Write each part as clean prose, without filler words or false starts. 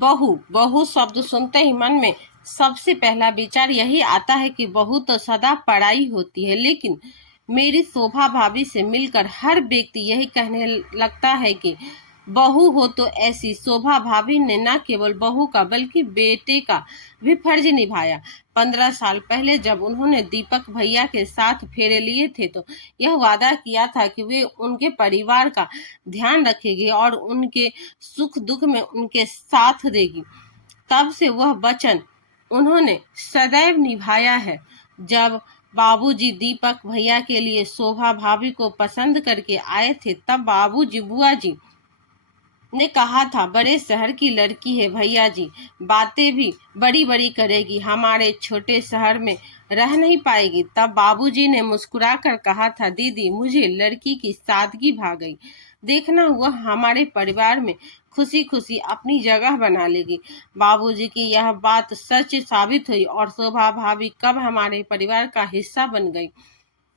बहू बहू शब्द सुनते ही मन में सबसे पहला विचार यही आता है कि बहू तो सदा पराई होती है। लेकिन मेरी शोभा भाभी से मिलकर हर व्यक्ति यही कहने लगता है कि बहू हो तो ऐसी। शोभा भाभी ने न केवल बहू का बल्कि बेटे का भी फर्ज निभाया। 15 साल पहले जब उन्होंने दीपक भैया के साथ फेरे लिए थे तो यह वादा किया था कि वे उनके परिवार का ध्यान रखेगी और उनके सुख दुख में उनके साथ देगी। तब से वह वचन उन्होंने सदैव निभाया है। जब बाबूजी दीपक भैया के लिए शोभा भाभी को पसंद करके आए थे तब बाबूजी बुआ जी ने कहा था, बड़े शहर की लड़की है भैया जी, बातें भी बड़ी बड़ी करेगी, हमारे छोटे शहर में रह नहीं पाएगी। तब बाबूजी ने मुस्कुराकर कहा था, दीदी मुझे लड़की की सादगी भा गई, देखना वह हमारे परिवार में खुशी खुशी अपनी जगह बना लेगी। बाबूजी की यह बात सच साबित हुई और शोभा भाभी कब हमारे परिवार का हिस्सा बन गई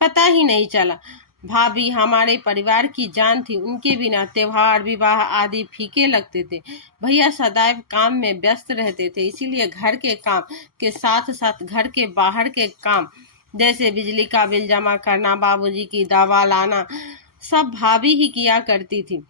पता ही नहीं चला। भाभी हमारे परिवार की जान थी, उनके बिना त्योहार विवाह आदि फीके लगते थे। भैया सदैव काम में व्यस्त रहते थे, इसीलिए घर के काम के साथ साथ घर के बाहर के काम जैसे बिजली का बिल जमा करना, बाबूजी की दवा लाना सब भाभी ही किया करती थी।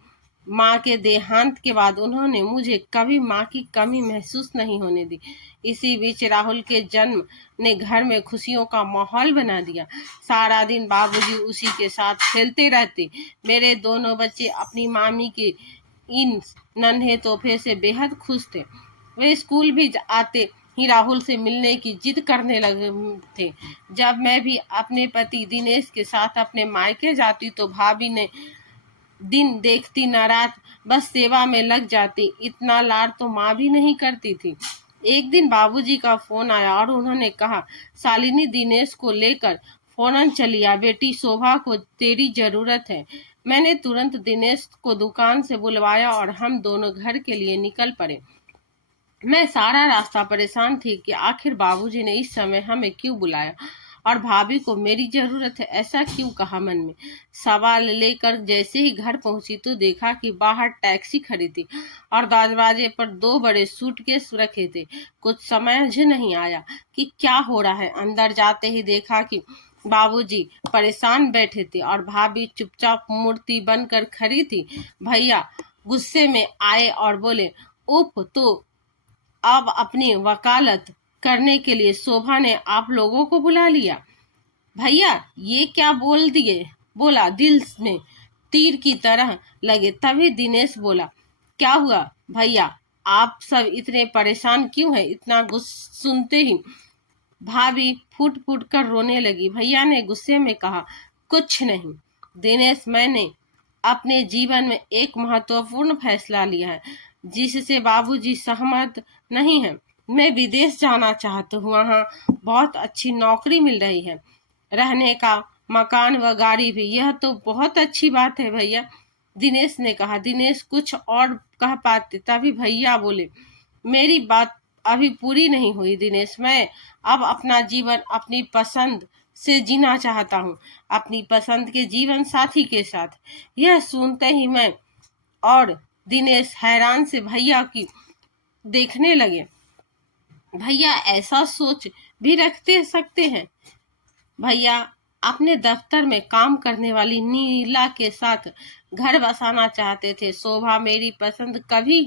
माँ के देहांत के बाद उन्होंने मुझे कभी माँ की कमी महसूस नहीं होने दी। इसी बीच राहुल के जन्म ने घर में खुशियों का माहौल बना दिया। सारा दिन बाबूजी उसी के साथ खेलते रहते। मेरे दोनों बच्चे अपनी मामी के इन नन्हे तोहफे से बेहद खुश थे। वे स्कूल भी आते ही राहुल से मिलने की जिद करने लगे थे। जब मैं भी अपने पति दिनेश के साथ अपने मायके जाती तो भाभी ने दिन देखती न रात बस सेवा में लग जाती। इतना लाड तो माँ भी नहीं करती थी। एक दिन बाबूजी का फोन आया और उन्होंने कहा, शालिनी दिनेश को लेकर फौरन चली आ, बेटी शोभा को तेरी जरूरत है। मैंने तुरंत दिनेश को दुकान से बुलवाया और हम दोनों घर के लिए निकल पड़े। मैं सारा रास्ता परेशान थी कि आखिर बाबूजी ने इस समय हमें क्यों बुलाया और भाभी को मेरी जरूरत है ऐसा क्यों कहा। मन में सवाल लेकर जैसे ही घर पहुंची तो देखा कि बाहर टैक्सी खड़ी थी और दरवाजे पर 2 बड़े सूटकेस रखे थे। कुछ समझ नहीं आया कि क्या हो रहा है। अंदर जाते ही देखा कि बाबूजी परेशान बैठे थे और भाभी चुपचाप मूर्ति बनकर खड़ी थी। भैया गुस्से में आए और बोले, उफ, तो अब अपनी वकालत करने के लिए शोभा ने आप लोगों को बुला लिया। भैया ये क्या बोल दिए, बोला दिल में तीर की तरह लगे। तभी दिनेश बोला, क्या हुआ भैया, आप सब इतने परेशान क्यों हैं। इतना गुस्सा सुनते ही भाभी फूट फूट कर रोने लगी। भैया ने गुस्से में कहा, कुछ नहीं दिनेश, मैंने अपने जीवन में एक महत्वपूर्ण फैसला लिया है जिससे बाबूजी सहमत नहीं है। मैं विदेश जाना चाहता हूँ, वहाँ बहुत अच्छी नौकरी मिल रही है, रहने का मकान व गाड़ी भी। यह तो बहुत अच्छी बात है भैया, दिनेश ने कहा। दिनेश कुछ और कह पाते तभी भैया बोले, मेरी बात अभी पूरी नहीं हुई दिनेश, मैं अब अपना जीवन अपनी पसंद से जीना चाहता हूँ, अपनी पसंद के जीवन साथी के साथ। यह सुनते ही मैं और दिनेश हैरान से भैया की देखने लगे। भैया ऐसा सोच भी रखते सकते हैं। भैया अपने दफ्तर में काम करने वाली नीला के साथ घर बसाना चाहते थे। शोभा मेरी पसंद कभी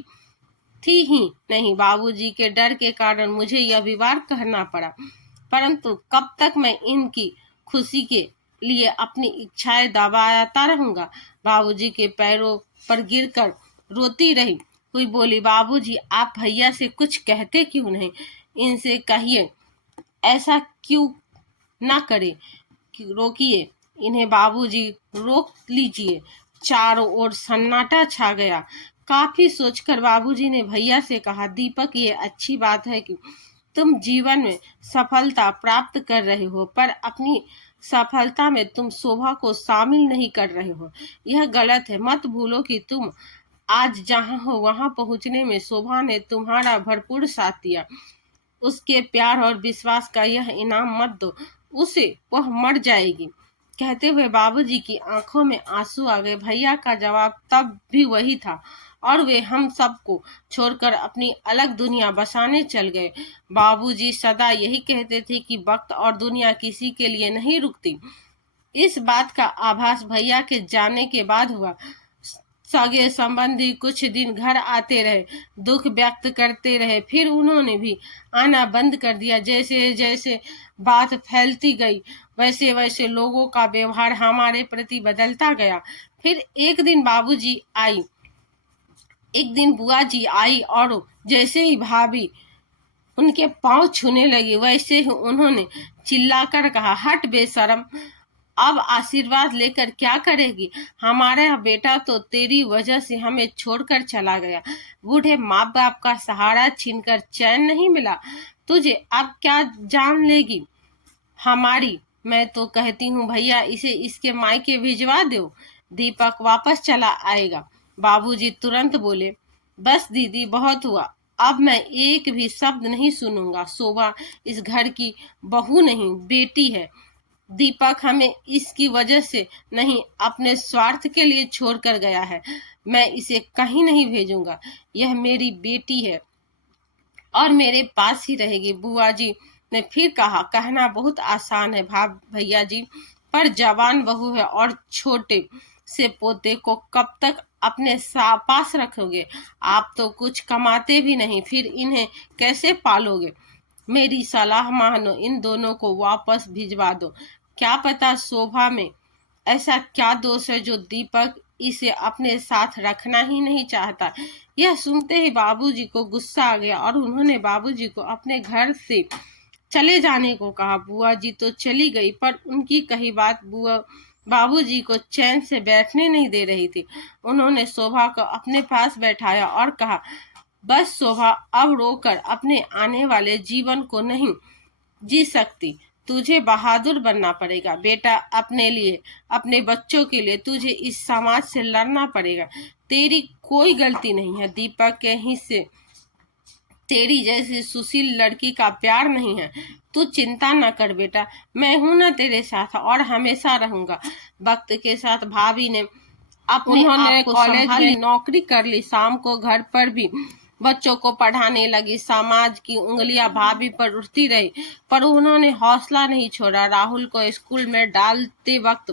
थी ही नहीं। बाबूजी के डर के कारण मुझे यह विवाह करना पड़ा, परंतु कब तक मैं इनकी खुशी के लिए अपनी इच्छाएं दबाता रहूंगा। बाबूजी के पैरों पर गिरकर रोती रही हुई बोली, बाबूजी आप भैया से कुछ कहते क्यों नहीं, इनसे कहिए ऐसा क्यों ना करे, रोकिए इन्हें बाबूजी, रोक लीजिए। चारों ओर सन्नाटा छा गया। काफी सोचकर बाबूजी ने भैया से कहा, दीपक ये अच्छी बात है कि तुम जीवन में सफलता प्राप्त कर रहे हो, पर अपनी सफलता में तुम शोभा को शामिल नहीं कर रहे हो, यह गलत है। मत भूलो कि तुम आज जहां हो वहां पहुंचने में शोभा ने तुम्हारा भरपूर साथ दिया। उसके प्यार और विश्वास का यह इनाम मत दो उसे, वह मर जाएगी। कहते हुए बाबूजी की आंखों में आंसू आ गए। भैया का जवाब तब भी वही था और वे हम सबको छोड़कर अपनी अलग दुनिया बसाने चल गए। बाबूजी सदा यही कहते थे कि वक्त और दुनिया किसी के लिए नहीं रुकती। इस बात का आभास भैया के जाने के बाद हुआ। सगे संबंधी कुछ दिन घर आते रहे, दुख व्यक्त करते रहे, फिर उन्होंने भी आना बंद कर दिया। जैसे जैसे बात फैलती गई वैसे वैसे लोगों का व्यवहार हमारे प्रति बदलता गया। फिर एक दिन बुआ जी आई और जैसे ही भाभी उनके पांव छूने लगी वैसे ही उन्होंने चिल्लाकर कहा, हट बेशरम, अब आशीर्वाद लेकर क्या करेगी? हमारा बेटा तो तेरी वजह से हमें छोड़कर चला गया। बूढ़े माँ बाप का सहारा छीनकर चैन नहीं मिला तुझे, अब क्या जान लेगी हमारी? मैं तो कहती हूँ भैया इसे इसके मायके भिजवा दो, दीपक वापस चला आएगा। बाबूजी तुरंत बोले, बस दीदी बहुत हुआ, अब मैं एक भी शब्द नहीं सुनूंगा। शोभा इस घर की बहू नहीं, बेटी है। दीपक हमें इसकी वजह से नहीं, अपने स्वार्थ के लिए छोड़कर गया है। मैं इसे कहीं नहीं भेजूंगा। यह मेरी बेटी है और मेरे पास ही रहेगी। बुआ जी ने फिर कहा, कहना बहुत आसान है भैया जी, पर जवान बहू है और छोटे से पोते को कब तक अपने पास रखोगे? आप तो कुछ कमाते भी नहीं, फिर इन्हें कैसे पालोगे? मेरी सलाह मानो, इन दोनों को वापस भिजवा दो। क्या पता शोभा में ऐसा क्या दोष है जो दीपक इसे अपने साथ रखना ही नहीं चाहता। यह सुनते ही बाबूजी को गुस्सा आ गया और उन्होंने बाबूजी को अपने घर से चले जाने को कहा। बुआ जी तो चली गई, पर उनकी कही बात बाबूजी को चैन से बैठने नहीं दे रही थी। उन्होंने शोभा को अपने पास बैठाया और कहा, बस शोभा, अब रोकर अपने आने वाले जीवन को नहीं जी सकती। तुझे बहादुर बनना पड़ेगा बेटा, अपने लिए, अपने बच्चों के लिए तुझे इस समाज से लड़ना पड़ेगा। तेरी कोई गलती नहीं है। दीपक के हिस्से तेरी जैसी सुशील लड़की का प्यार नहीं है। तू चिंता न कर बेटा, मैं हूं ना तेरे साथ और हमेशा रहूंगा। वक्त के साथ भाभी ने उन्होंने कॉलेज में नौकरी कर ली, शाम को घर पर भी बच्चों को पढ़ाने लगी। समाज की उंगलियां भाभी पर उठती रही, पर उन्होंने हौसला नहीं छोड़ा। राहुल को स्कूल में डालते वक्त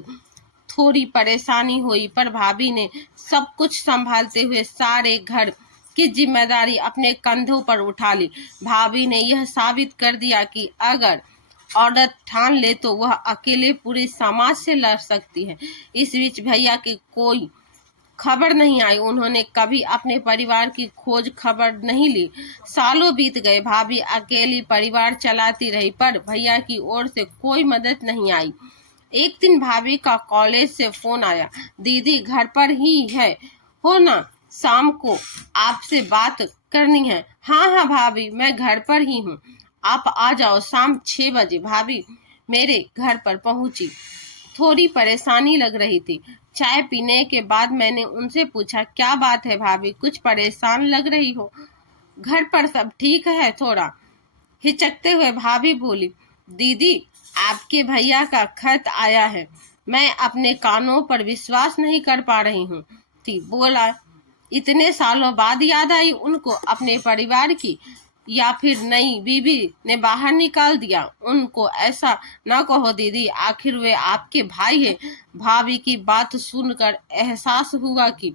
थोड़ी परेशानी हुई, पर भाभी ने सब कुछ संभालते हुए सारे घर की जिम्मेदारी अपने कंधों पर उठा ली। भाभी ने यह साबित कर दिया कि अगर औरत ठान ले तो वह अकेले पूरे समाज से लड़ सकती है। इस बीच भैया की कोई खबर नहीं आई। उन्होंने कभी अपने परिवार की खोज खबर नहीं ली। सालों बीत गए, भाभी अकेली परिवार चलाती रही, पर भैया की ओर से कोई मदद नहीं आई। एक दिन भाभी का कॉलेज से फोन आया, दीदी घर पर ही है हो ना, शाम को आपसे बात करनी है। हाँ हाँ भाभी, मैं घर पर ही हूँ, आप आ जाओ शाम 6 बजे। भाभी मेरे घर पर पहुंची। थोड़ी परेशानी लग रही थी। चाय पीने के बाद मैंने उनसे पूछा, क्या बात है भाभी, कुछ परेशान लग रही हो? घर पर सब ठीक है? थोड़ा हिचकते हुए भाभी बोली, दीदी आपके भैया का खत आया है। मैं अपने कानों पर विश्वास नहीं कर पा रही हूँ। बोला, इतने सालों बाद याद आई उनको अपने परिवार की, या फिर नई बीवी ने बाहर निकाल दिया? उनको ऐसा न कहो दीदी, आखिर वे आपके भाई है। भाभी की बात सुनकर एहसास हुआ कि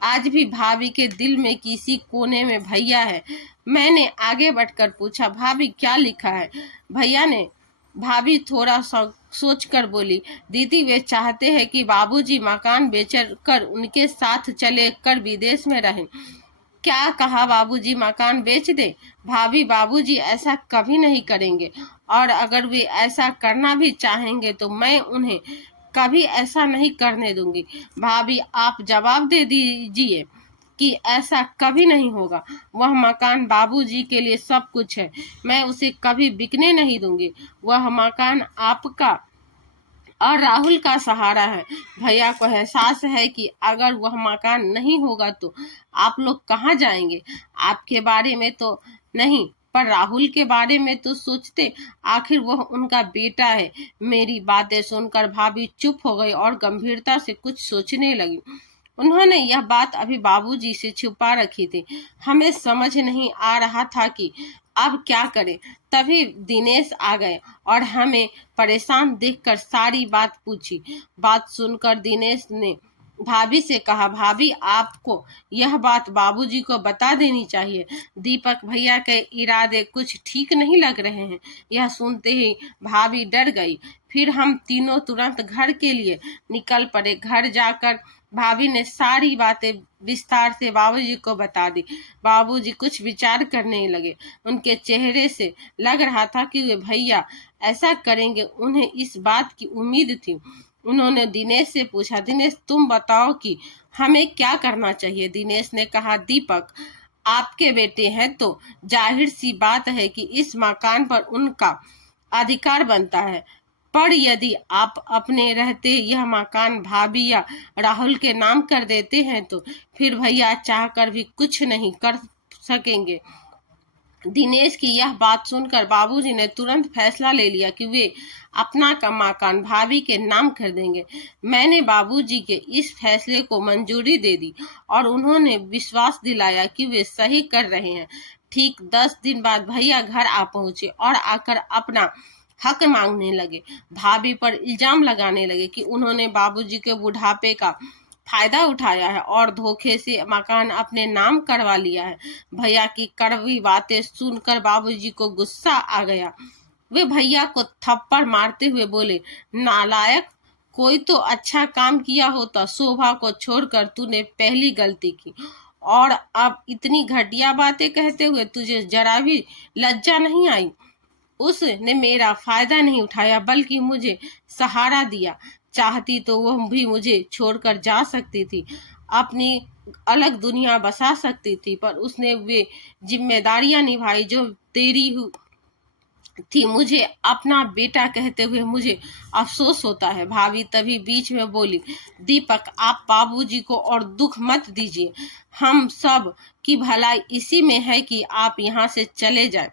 आज भी भाभी के दिल में किसी कोने में भैया है। मैंने आगे बढ़कर पूछा, भाभी क्या लिखा है भैया ने? भाभी थोड़ा सोचकर बोली, दीदी वे चाहते हैं कि बाबूजी मकान बेचकर उनके साथ चले कर विदेश में रहें। क्या कहा? बाबूजी मकान बेच दे? भाभी बाबूजी ऐसा कभी नहीं करेंगे, और अगर वे ऐसा करना भी चाहेंगे तो मैं उन्हें कभी ऐसा नहीं करने दूंगी। भाभी आप जवाब दे दीजिए कि ऐसा कभी नहीं होगा। वह मकान बाबूजी के लिए सब कुछ है, मैं उसे कभी बिकने नहीं दूंगी। वह मकान आपका और राहुल का सहारा है। भैया को एहसास है कि अगर वह मकान नहीं होगा तो आप लोग कहाँ जाएंगे? आपके बारे में तो नहीं, पर राहुल के बारे में तो सोचते, आखिर वह उनका बेटा है। मेरी बातें सुनकर भाभी चुप हो गई और गंभीरता से कुछ सोचने लगी। उन्होंने यह बात अभी बाबूजी से छुपा रखी थी। हमें समझ नहीं आ रहा था कि अब क्या करें। तभी दिनेश आ गए और हमें परेशान देखकर सारी बात पूछी। बात सुनकर दिनेश ने भाभी से कहा, भाभी आपको यह बात बाबूजी को बता देनी चाहिए। दीपक भैया के इरादे कुछ ठीक नहीं लग रहे हैं। यह सुनते ही भाभी डर गई। फिर हम तीनों तुरंत घर के लिए निकल पड़े। घर जाकर भाभी ने सारी बातें विस्तार से बाबूजी को बता दी। बाबूजी कुछ विचार करने लगे। उनके चेहरे से लग रहा था कि वे भैया ऐसा करेंगे। उन्हें इस बात की उम्मीद थी। उन्होंने दिनेश से पूछा, दिनेश तुम बताओ कि हमें क्या करना चाहिए। दिनेश ने कहा, दीपक आपके बेटे हैं तो जाहिर सी बात है कि इस मकान पर उनका अधिकार बनता है, पर यदि आप अपने रहते यह मकान भाभी या राहुल के नाम कर देते हैं तो फिर भैया चाहकर भी कुछ नहीं कर सकेंगे। दिनेश की यह बात सुनकर बाबूजी ने तुरंत फैसला ले लिया कि वे अपना का मकान भाभी के नाम कर देंगे। मैंने बाबूजी के इस फैसले को मंजूरी दे दी और उन्होंने विश्वास दिलाया कि वे सही कर रहे हैं। ठीक 10 दिन बाद भैया घर आ पहुंचे और आकर अपना हक मांगने लगे। भाभी पर इल्जाम लगाने लगे कि उन्होंने बाबूजी के बुढ़ापे का फायदा उठाया है और धोखे से मकान अपने नाम करवा लिया है। भैया की कड़वी बातें सुनकर बाबूजी को गुस्सा आ गया। वे भैया को थप्पड़ मारते हुए बोले, नालायक, कोई तो अच्छा काम किया होता, शोभा को छोड़कर तूने पहली गलती की और अब इतनी घटिया बातें कहते हुए तुझे जरा भी लज्जा नहीं आई। उसने मेरा फायदा नहीं उठाया बल्कि मुझे सहारा दिया। चाहती तो वह भी मुझे छोड़कर जा सकती थी, अपनी अलग दुनिया बसा सकती थी, पर उसने वे जिम्मेदारियां निभाई जो तेरी थी। मुझे अपना बेटा कहते हुए मुझे अफसोस होता है। भाभी तभी बीच में बोली, दीपक आप बाबूजी को और दुख मत दीजिए। हम सब की भलाई इसी में है कि आप यहाँ से चले जाएं।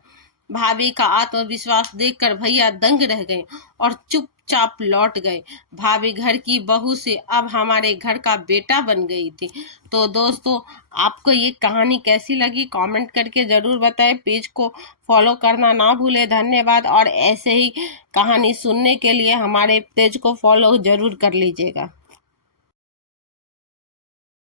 भाभी का आत्मविश्वास देखकर भैया दंग रह गए और चुपचाप लौट गए। भाभी घर की बहू से अब हमारे घर का बेटा बन गई थी। तो दोस्तों, आपको ये कहानी कैसी लगी कमेंट करके ज़रूर बताएं। पेज को फॉलो करना ना भूलें। धन्यवाद। और ऐसे ही कहानी सुनने के लिए हमारे पेज को फॉलो ज़रूर कर लीजिएगा।